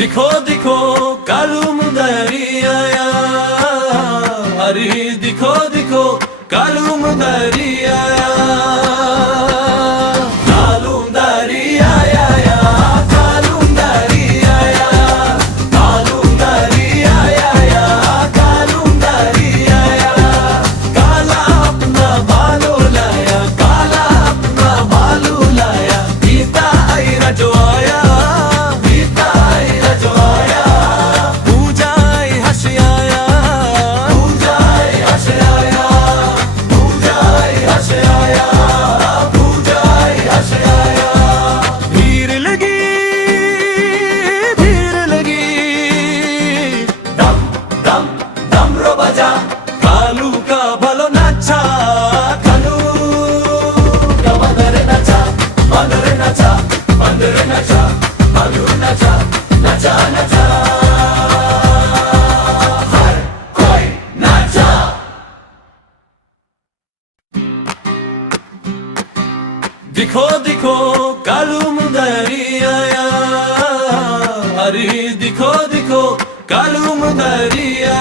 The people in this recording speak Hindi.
दिखो दिखो कालू मुंदरिया, अरे दिखो दिखो कालू मुंदरिया, कालू मुंदरिया कालू मुंदरिया, कालू मुंदरिया कालू मुंदरिया, काला अपना बालू लाया, काला अपना बालू लाया, गीता आई रजवाया, कालू का भलो नाचा, कालू का बंदरे नाचा, बंदरे नाचा, बंदरे नाचा, कालू नाचा, नाचा नाचा, हर कोई नाचा। दिखो दिखो कालू मुंदरिया, अरे दिखो दिखो कालू मुंदरिया।